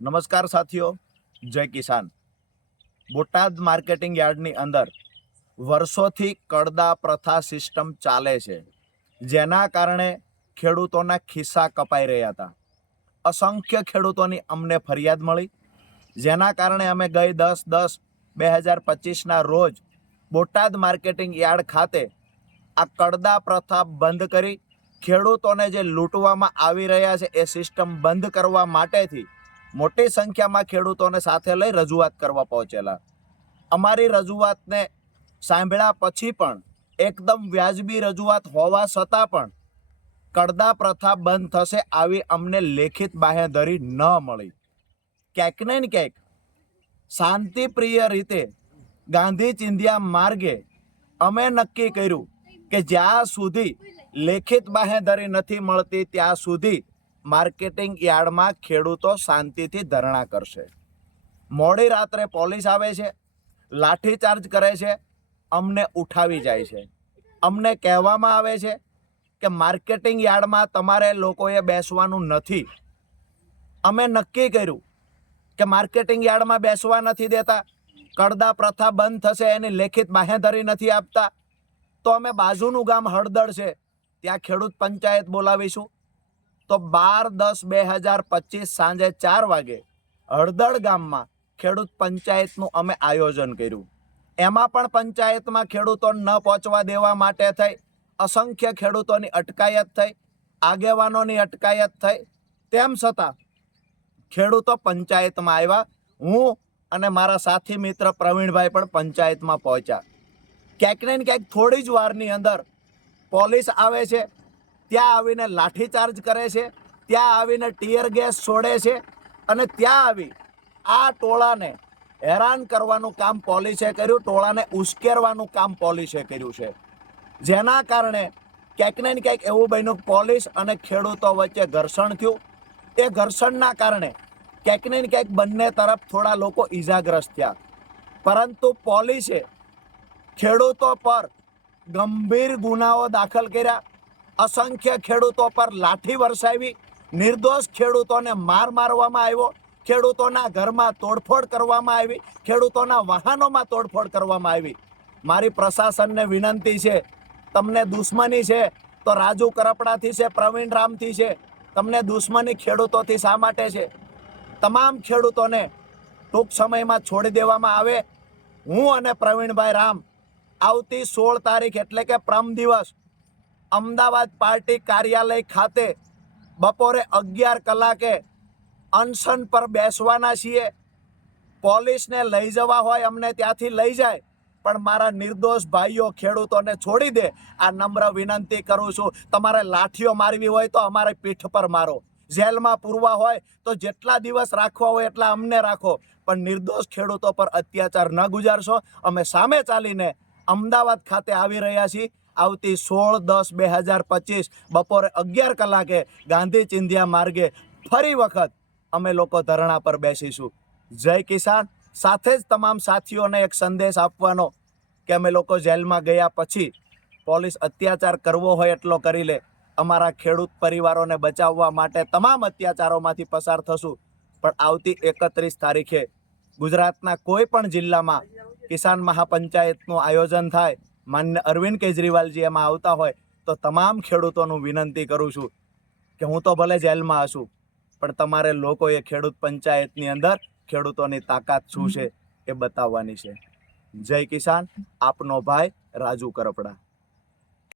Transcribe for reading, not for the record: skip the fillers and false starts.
નમસ્કાર સાથીઓ, જય કિસાન। બોટાદ માર્કેટિંગ યાર્ડની અંદર વર્ષોથી કડદા પ્રથા સિસ્ટમ ચાલે છે, જેના કારણે ખેડૂતોના ખિસ્સા કપાઈ રહ્યા હતા। અસંખ્ય ખેડૂતોની અમને ફરિયાદ મળી, જેના કારણે અમે ગઈ 10/10/2025ના રોજ બોટાદ માર્કેટિંગ યાર્ડ ખાતે આ કડદા પ્રથા બંધ કરી ખેડૂતોને જે લૂંટવામાં આવી રહ્યા છે એ સિસ્ટમ બંધ કરવા માટેથી મોટી સંખ્યામાં ખેડૂતોને સાથે લઈ રજૂઆત કરવા પહોંચેલા। અમારી રજૂઆતને સાંભળ્યા પછી પણ એકદમ વ્યાજબી રજૂઆત હોવા છતાં પણ કડદા પ્રથા બંધ થશે આવી અમને લેખિત બાંહેધરી ન મળી। ક્યાંક ને ક્યાંક શાંતિપ્રિય રીતે ગાંધી ચિંધ્યા માર્ગે અમે નક્કી કર્યું કે જ્યાં સુધી લેખિત બાંહેધરી નથી મળતી ત્યાં સુધી માર્કેટિંગ યાર્ડમાં ખેડૂતો શાંતિથી ધરણા કરશે। મોડી રાત્રે પોલીસ આવે છે, લાઠીચાર્જ કરે છે, અમને ઉઠાવી જાય છે। અમને કહેવામાં આવે છે કે માર્કેટિંગ યાર્ડમાં તમારે લોકોએ બેસવાનું નથી। અમે નક્કી કર્યું કે માર્કેટિંગ યાર્ડમાં બેસવા નથી દેતા, કડદા પ્રથા બંધ થશે એની લેખિત બાંહેધરી નથી આપતા, તો અમે બાજુનું ગામ હળદળ છે ત્યાં ખેડૂત પંચાયત બોલાવીશું। તો 12/10/2025 સાંજે 4 વાગે હળદળ ગામમાં ખેડૂત પંચાયતનું અમે આયોજન કર્યું। એમાં પણ પંચાયતમાં ખેડૂતો ન પહોંચવા દેવા માટે થઈ અસંખ્ય ખેડૂતોની અટકાયત થઈ, આગેવાનોની અટકાયત થઈ, તેમ છતાં ખેડૂતો પંચાયતમાં આવ્યા। હું અને મારા સાથી મિત્ર પ્રવીણભાઈ પણ પંચાયતમાં પહોંચ્યા। ક્યાંક ને ક્યાંક થોડી જ વારની અંદર પોલીસ આવે છે, ત્યાં આવીને લાઠીચાર્જ કરે છે, ત્યાં આવીને ટીયર ગેસ છોડે છે અને ત્યાં આવી આ ટોળાને હેરાન કરવાનું કામ પોલીસે કર્યું, ટોળાને ઉશ્કેરવાનું કામ પોલીસે કર્યું છે। જેના કારણે ક્યાંક ને ક્યાંક એવું બન્યું પોલીસ અને ખેડૂતો વચ્ચે ઘર્ષણ થયું। એ ઘર્ષણના કારણે ક્યાંક ને ક્યાંક બંને તરફ થોડા લોકો ઈજાગ્રસ્ત થયા, પરંતુ પોલીસે ખેડૂતો પર ગંભીર ગુનાઓ દાખલ કર્યા, અસંખ્ય ખેડૂતો પર લાઠી વરસાવી, નિર્દોષ ખેડૂતોને મારવામાં આવ્યો, ખેડૂતોના ઘરમાં તોડફોડ કરવામાં આવી, ખેડૂતોના વાહનોમાં તોડફોડ કરવામાં આવી। મારી પ્રશાસનને વિનંતી છે, તમને દુશ્મની છે તો રાજુ કરપડાથી છે, પ્રવીણ રામથી છે, તમને દુશ્મની ખેડૂતોથી શા માટે છે? તમામ ખેડૂતોને ટૂંક સમયમાં છોડી દેવામાં આવે। હું અને પ્રવીણભાઈ રામ આવતી 16 તારીખ એટલે કે પરમ દિવસ અમદાવાદ પાર્ટી કાર્યાલય ખાતે બપોરે 11 કલાકે અનશન પર બેસવાના છીએ। પોલીસને લઈ જવા હોય અમને ત્યાંથી લઈ જાય, પણ મારા નિર્દોષ ભાઈઓ ખેડૂતોને છોડી દે આ નમ્ર વિનંતી કરું છું। તમારે લાઠીઓ મારવી હોય તો અમારે પીઠ પર મારો, જેલમાં પૂરવા હોય તો જેટલા દિવસ રાખવા હોય એટલા અમને રાખો, પણ નિર્દોષ ખેડૂતો પર અત્યાચાર ન ગુજારશો। અમે સામે ચાલીને અમદાવાદ ખાતે આવી રહ્યા છીએ। આવતી 16/10/2025 બપોરે 11 કલાકે ગાંધી ચિંધ્યા માર્ગે ફરી વખત અમે લોકો ધરણા પર બેસીશું। જય કિસાન। સાથે જ તમામ સાથીઓને એક સંદેશ આપવાનો કે અમે લોકો જેલમાં ગયા પછી પોલીસ અત્યાચાર કરવો હોય એટલો કરી લે, અમારા ખેડૂત પરિવારોને બચાવવા માટે તમામ અત્યાચારોમાંથી પસાર થશું, પણ આવતી 31 તારીખે ગુજરાતના કોઈ પણ જિલ્લામાં કિસાન મહાપંચાયતનું આયોજન થાય, માન્ય અરવિંદ કેજરીવાલજી એમાં આવતા હોય તો તમામ ખેડૂતોનું વિનંતી કરું છું કે હું તો ભલે જેલમાં હશું, પણ તમારે લોકોએ ખેડૂત પંચાયતની અંદર ખેડૂતોની તાકાત શું છે એ બતાવવાની છે। જય કિસાન। આપનો ભાઈ રાજુ કરપડા।